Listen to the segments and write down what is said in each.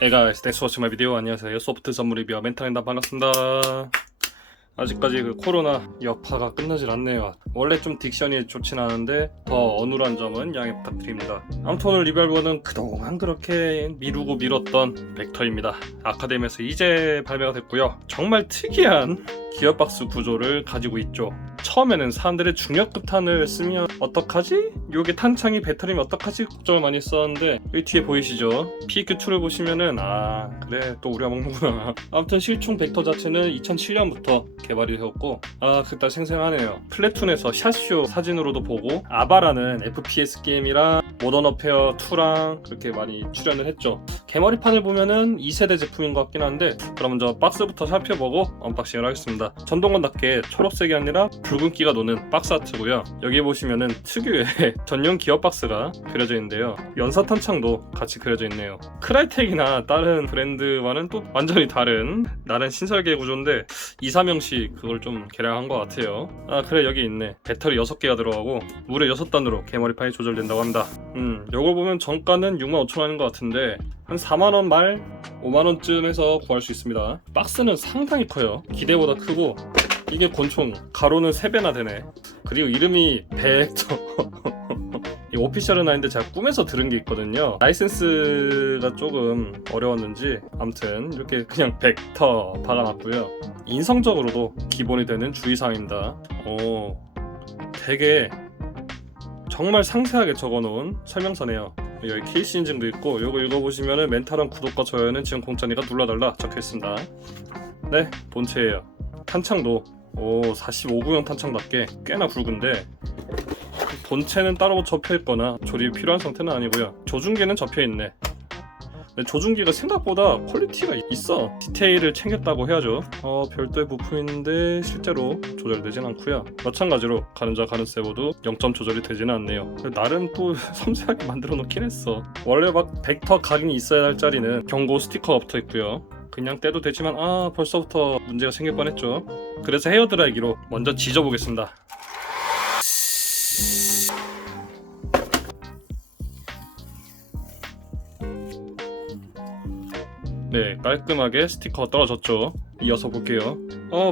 Guys, thanks for watching my video. 안녕하세요. 소프트 전문 리뷰어 멘탈입니다. 반갑습니다. 아직까지 그 코로나 여파가 끝나질 않네요. 원래 좀 딕션이 좋진 않은데 더 어눌한 점은 양해 부탁드립니다. 아무튼 오늘 리뷰할 거는 그동안 그렇게 미루고 미뤘던 벡터입니다. 아카데미에서 이제 발매가 됐고요. 정말 특이한 기어박스 구조를 가지고 있죠. 처음에는 사람들의 중력급탄을 쓰면 어떡하지? 요게 탄창이 배터리면 어떡하지? 걱정을 많이 했었는데 여기 뒤에 보이시죠? PQ2를 보시면은 그래 또 우리가 먹는구나. 아무튼 실총 벡터 자체는 2007년부터 개발이 되었고 그때 생생하네요. 플래툰에서 샷쇼 사진으로도 보고 아바라는 FPS 게임이랑 모던 어페어 2랑 그렇게 많이 출연을 했죠. 개머리판을 보면은 2세대 제품인 것 같긴 한데 그럼 먼저 박스부터 살펴보고 언박싱을 하겠습니다. 전동건답게 초록색이 아니라 붉은기가 도는 박스 아트고요. 여기 보시면은 특유의 전용 기어박스가 그려져 있는데요. 연사탄창도 같이 그려져 있네요. 크라이텍이나 다른 브랜드와는 또 완전히 다른 나름 신설계 구조인데 2-3형식 그걸 좀 개량한 것 같아요. 그래 여기 있네. 배터리 6개가 들어가고 무려 6단으로 개머리판이 조절된다고 합니다. 요걸 보면 정가는 65,000원인 것 같은데 한 4만원 말 5만원쯤에서 구할 수 있습니다. 박스는 상당히 커요. 기대보다 크고 이게 권총 가로는 3배나 되네. 그리고 이름이 벡터 이 오피셜은 아닌데 제가 꿈에서 들은 게 있거든요. 라이센스가 조금 어려웠는지 아무튼 이렇게 그냥 벡터 박아놨고요. 인성적으로도 기본이 되는 주의사항입니다. 되게 정말 상세하게 적어놓은 설명서네요. 여기 케이스 인증도 있고 요거 읽어보시면은 멘탈한 구독과 좋아요는 지금 공짜니까 눌러달라 적혀있습니다. 네, 본체예요. 탄창도 45구형 탄창답게 꽤나 굵은데 본체는 따로 접혀있거나 조립이 필요한 상태는 아니고요. 조준기는 접혀있네. 조준기가 생각보다 퀄리티가 있어. 디테일을 챙겼다고 해야죠. 별도의 부품인데 실제로 조절되진 않고요. 마찬가지로 가늠자 가늠세보도 0점 조절이 되지는 않네요. 나름 또 섬세하게 만들어 놓긴 했어. 원래 막 벡터 각인이 있어야 할 자리는 경고 스티커가 붙어 있고요. 그냥 떼도 되지만 벌써부터 문제가 생길 뻔했죠. 그래서 헤어드라이기로 먼저 지져보겠습니다. 네, 깔끔하게 스티커가 떨어졌죠. 이어서 볼게요.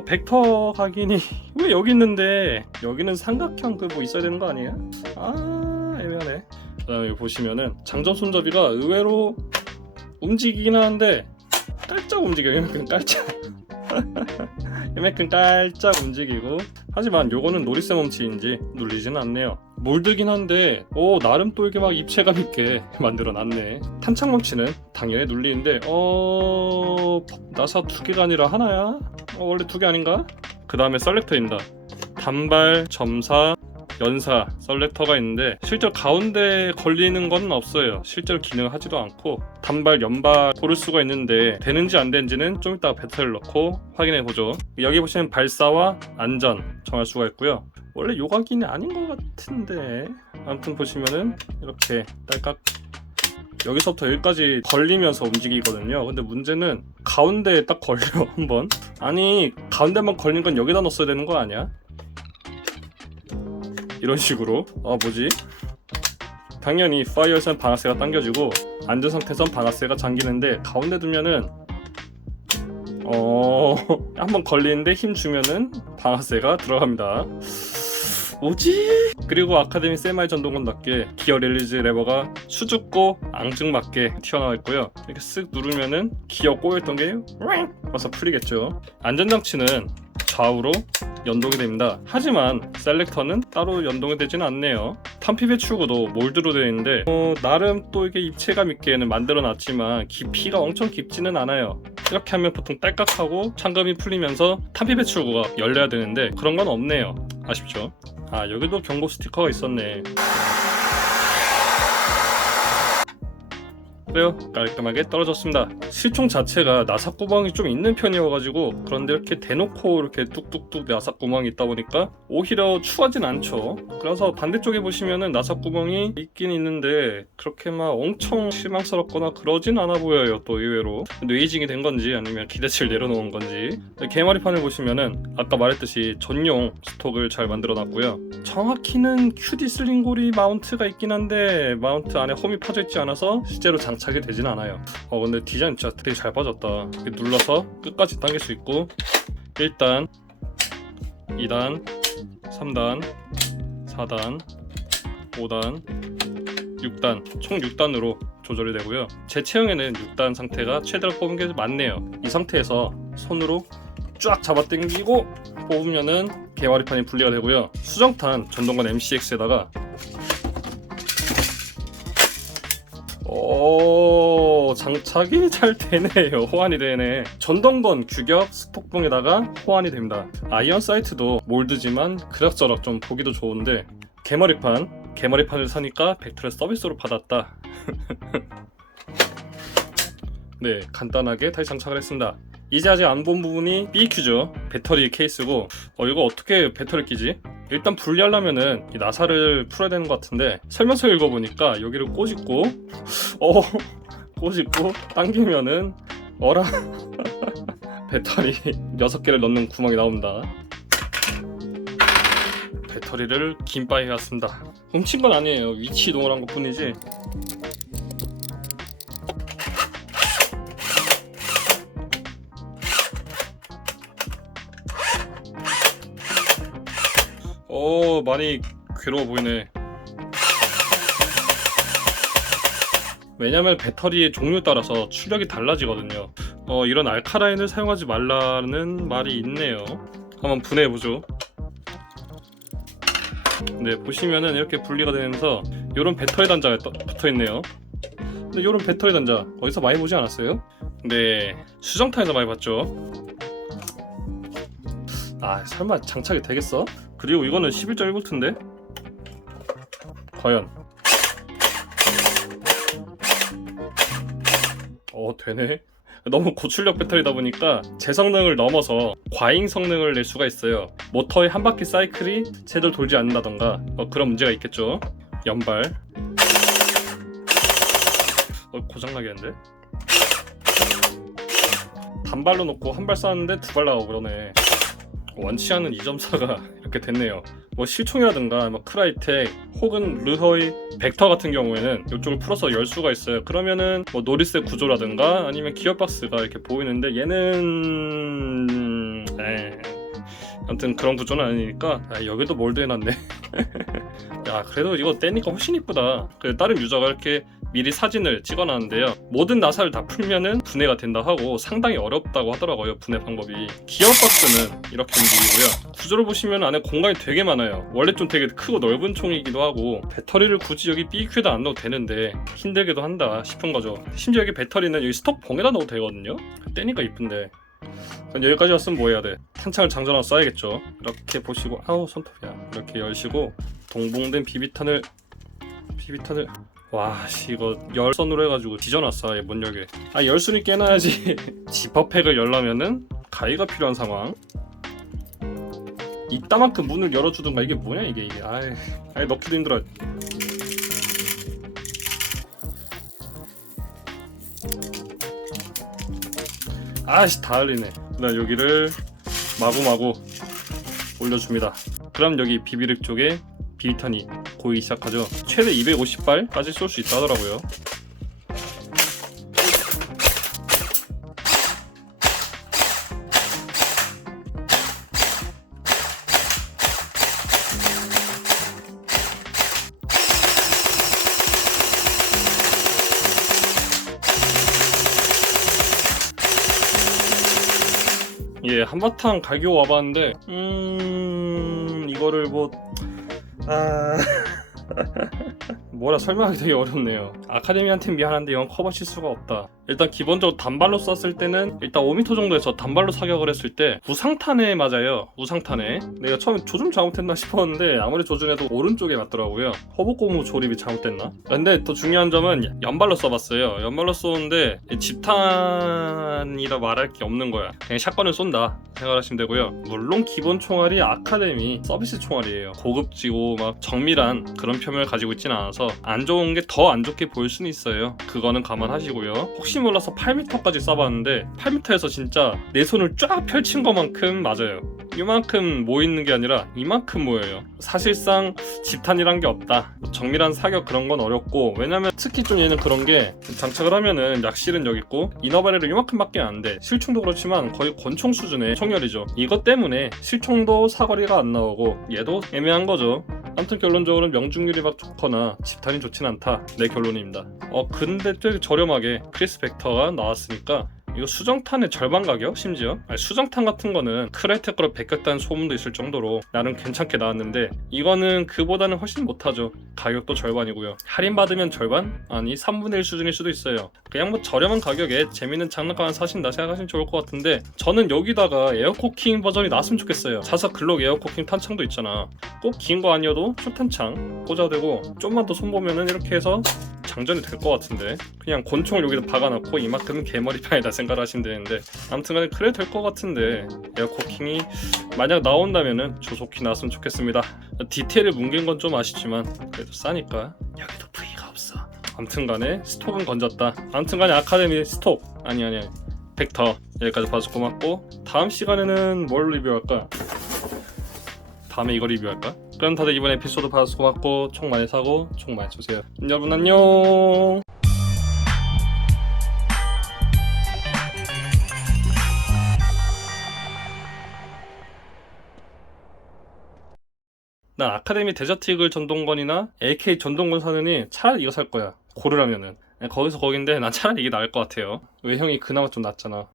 벡터 각인이 왜 여기 있는데 여기는 삼각형 그 뭐 있어야 되는 거 아니에요? 애매하네. 그 다음에 보시면은 장전 손잡이가 의외로 움직이긴 하는데 깔짝 움직여요. 이만큼 깔짝 이만큼 깔짝 움직이고 하지만 요거는 노리쇠 멈치인지 눌리지는 않네요. 몰드긴 한데 나름 또 이렇게 막 입체감 있게 만들어 놨네. 탄창 멈치는 당연히 눌리는데 나사 2개가 아니라 하나야? 원래 2개 아닌가? 그 다음에 셀렉터입니다. 단발, 점사, 연사 셀렉터가 있는데 실제로 가운데 걸리는 건 없어요. 실제로 기능을 하지도 않고 단발, 연발 고를 수가 있는데 되는지 안 되는지는 좀 이따가 배터리를 넣고 확인해 보죠. 여기 보시면 발사와 안전 정할 수가 있고요. 원래 요각인이 아닌 것 같은데 아무튼 보시면은 이렇게 딸깍 여기서부터 여기까지 걸리면서 움직이거든요. 근데 문제는 가운데에 딱 걸려 한번. 아니 가운데만 걸린 건 여기다 넣었어야 되는 거 아니야? 이런 식으로 뭐지? 당연히 파이어에선 방아쇠가 당겨지고 앉은 상태에선 방아쇠가 잠기는데 가운데 두면은 한번 걸리는데 힘 주면은 방아쇠가 들어갑니다. 뭐지? 그리고 아카데미 세마이 전동건답게 기어 릴리즈 레버가 수줍고 앙증맞게 튀어나와 있고요. 이렇게 쓱 누르면은 기어 꼬였던 게 와서 풀리겠죠. 안전장치는 좌우로 연동이 됩니다. 하지만 셀렉터는 따로 연동이 되지는 않네요. 탄피배 출구도 몰드로 되어 있는데 나름 또 이게 입체감 있게는 만들어 놨지만 깊이가 엄청 깊지는 않아요. 이렇게 하면 보통 딸깍하고 창금이 풀리면서 탄피배 출구가 열려야 되는데 그런 건 없네요. 아쉽죠? 여기도 경고 스티커가 있었네. 그래요, 깔끔하게 떨어졌습니다. 실총 자체가 나사구멍이 좀 있는 편이어가지고 그런데 이렇게 대놓고 이렇게 뚝뚝뚝 나사구멍이 있다 보니까 오히려 추하진 않죠. 그래서 반대쪽에 보시면은 나사구멍이 있긴 있는데 그렇게 막 엄청 실망스럽거나 그러진 않아 보여요. 또 의외로 뇌이징이 된 건지 아니면 기대치를 내려놓은 건지. 개머리판을 보시면은 아까 말했듯이 전용 스톡을 잘 만들어 놨고요. 정확히는 QD 슬링고리 마운트가 있긴 한데 마운트 안에 홈이 파져 있지 않아서 실제로 장착 장착이 되진 않아요. 근데 디자인 진짜 되게 잘 빠졌다. 이렇게 눌러서 끝까지 당길 수 있고 1단, 2단, 3단, 4단, 5단, 6단 총 6단으로 조절이 되고요. 제 체형에는 6단 상태가 최대로 뽑은 게 맞네요. 이 상태에서 손으로 쫙 잡아 당기고 뽑으면은 개머리판이 분리가 되고요. 수정탄 전동건 MCX에다가 장착이 잘 되네요. 호환이 되네. 전동건 규격 스톡봉에다가 호환이 됩니다. 아이언 사이트도 몰드지만 그럭저럭 좀 보기도 좋은데 개머리판을 사니까 벡터를 서비스로 받았다. 네, 간단하게 다시 장착을 했습니다. 이제 아직 안 본 부분이 BQ죠. 배터리 케이스고 이거 어떻게 배터리 끼지? 일단 분리하려면은 이 나사를 풀어야 되는 것 같은데 설명서 읽어보니까 여기를 꼬집고 당기면은 배터리 6개를 넣는 구멍이 나옵니다. 배터리를 긴바에 해왔습니다. 훔친 건 아니에요. 위치 이동을 한 것 뿐이지. 많이 괴로워 보이네. 왜냐면 배터리의 종류에 따라서 출력이 달라지거든요. 이런 알카라인을 사용하지 말라는 말이 있네요. 한번 분해해보죠. 네, 보시면은 이렇게 분리가 되면서 이런 배터리 단자가 붙어있네요. 근데 이런 배터리 단자 어디서 많이 보지 않았어요? 네, 수정탄에서 많이 봤죠. 설마 장착이 되겠어? 그리고 이거는 11.1V인데? 과연? 되네. 너무 고출력 배터리다 보니까 제 성능을 넘어서 과잉 성능을 낼 수가 있어요. 모터의 한 바퀴 사이클이 제대로 돌지 않는다던가 그런 문제가 있겠죠. 연발 고장나겠는데? 단발로 놓고 한 발 쐈는데 두 발 나가고 그러네. 원치 않은 2.4가 이렇게 됐네요. 실총이라든가 크라이텍 혹은 르허의 벡터 같은 경우에는 이쪽을 풀어서 열 수가 있어요. 그러면은 노리스 구조라든가 아니면 기어박스가 이렇게 보이는데 얘는 아무튼 그런 구조는 아니니까 여기도 몰드 해놨네. 야, 그래도 이거 떼니까 훨씬 이쁘다. 다른 유저가 이렇게 미리 사진을 찍어놨는데요. 모든 나사를 다 풀면은 분해가 된다 하고 상당히 어렵다고 하더라고요. 분해 방법이. 기어박스는 이렇게 움직이고요. 구조를 보시면 안에 공간이 되게 많아요. 원래 좀 되게 크고 넓은 총이기도 하고 배터리를 굳이 여기 BQ에다 안 넣어도 되는데 힘들기도 한다 싶은 거죠. 심지어 여기 배터리는 여기 스톡봉에다 넣어도 되거든요. 떼니까 이쁜데. 여기까지 왔으면 뭐 해야 돼? 탄창을 장전하고 쏴야겠죠. 이렇게 보시고 손톱이야. 이렇게 열시고 동봉된 비비탄을 이거 열선으로 해가지고 뒤져놨어. 못 열게. 열순이 깨놔야지. 지퍼팩을 열려면은 가위가 필요한 상황. 이따만큼 문을 열어주든가. 이게 뭐냐 이게. 넣기도 힘들어. 다 흘리네. 그다음 여기를 마구마구 올려줍니다. 그럼 여기 비비륵 쪽에 비비탄이 고이기 시작하죠. 최대 250발까지 쏠 수 있다 하더라고요. 한바탕 갈겨 와봤는데 이거를 뭐라 설명하기 되게 어렵네요. 아카데미한테 미안한데 이건 커버칠 수가 없다. 일단 기본적으로 단발로 쐈을 때는 일단 5m 정도에서 단발로 사격을 했을 때 우상탄에 맞아요. 우상탄에. 내가 처음에 조준 잘못했나 싶었는데 아무리 조준해도 오른쪽에 맞더라고요. 허벅고무 조립이 잘못됐나? 근데 더 중요한 점은 연발로 쏴봤어요. 연발로 쏘는데 집탄이라 말할 게 없는 거야. 그냥 샷건을 쏜다 생각하시면 되고요. 물론 기본 총알이 아카데미 서비스 총알이에요. 고급지고 막 정밀한 그런 극혐을 가지고 있진 않아서 안 좋은 게 더 안 좋게 보일 수는 있어요. 그거는 감안하시고요. 혹시 몰라서 8m까지 쏴봤는데 8m에서 진짜 내 손을 쫙 펼친 것만큼 맞아요. 이만큼 모이는 게 아니라 이만큼 모여요. 사실상 집탄이란 게 없다. 정밀한 사격 그런 건 어렵고, 왜냐면 특히 좀 얘는 그런 게 장착을 하면은 약실은 여기 있고 이너바렐은 이만큼밖에 안 돼. 실총도 그렇지만 거의 권총 수준의 총열이죠. 이것 때문에 실총도 사거리가 안 나오고 얘도 애매한 거죠. 아무튼 결론적으로 명중률이 막 좋거나 집탄이 좋진 않다, 내 결론입니다. 근데 되게 저렴하게 크리스 벡터가 나왔으니까 이거 수정탄의 절반 가격? 심지어? 아니, 수정탄 같은 거는 크라이텍 거로 베꼈다는 소문도 있을 정도로 나름 괜찮게 나왔는데 이거는 그보다는 훨씬 못하죠. 가격도 절반이고요. 할인받으면 절반? 아니 3분의 1 수준일 수도 있어요. 그냥 뭐 저렴한 가격에 재밌는 장난감 사신다 생각하시면 좋을 것 같은데, 저는 여기다가 에어코킹 버전이 나왔으면 좋겠어요. 자석 글록 에어코킹 탄창도 있잖아. 꼭 긴 거 아니어도 초탄창 꽂아도 되고, 좀만 더 손보면은 이렇게 해서 장전이 될 것 같은데, 그냥 권총을 여기다 박아놓고 이만큼은 개머리판이다 생각을 하시면 되는데, 아무튼간에 그래 될 것 같은데 에어코킹이 만약 나온다면은 조속히 나왔으면 좋겠습니다. 디테일을 뭉갠 건 좀 아쉽지만 그래도 싸니까. 여기도 V가 없어. 아무튼간에 스톱은 건졌다. 아무튼간에 아카데미 스톱 아니 벡터 여기까지 봐서 고맙고, 다음 시간에는 뭘 리뷰할까? 다음에 이거 리뷰할까? 그럼 다들 이번 에피소드 봐서 고맙고, 총 많이 사고 총 많이 쏘세요. 여러분 안녕. 난 아카데미 데저트 이글 전동건이나 AK 전동건 사느니 차라리 이거 살 거야. 고르라면은. 거기서 거긴데 난 차라리 이게 나을 것 같아요. 외형이 그나마 좀 낫잖아.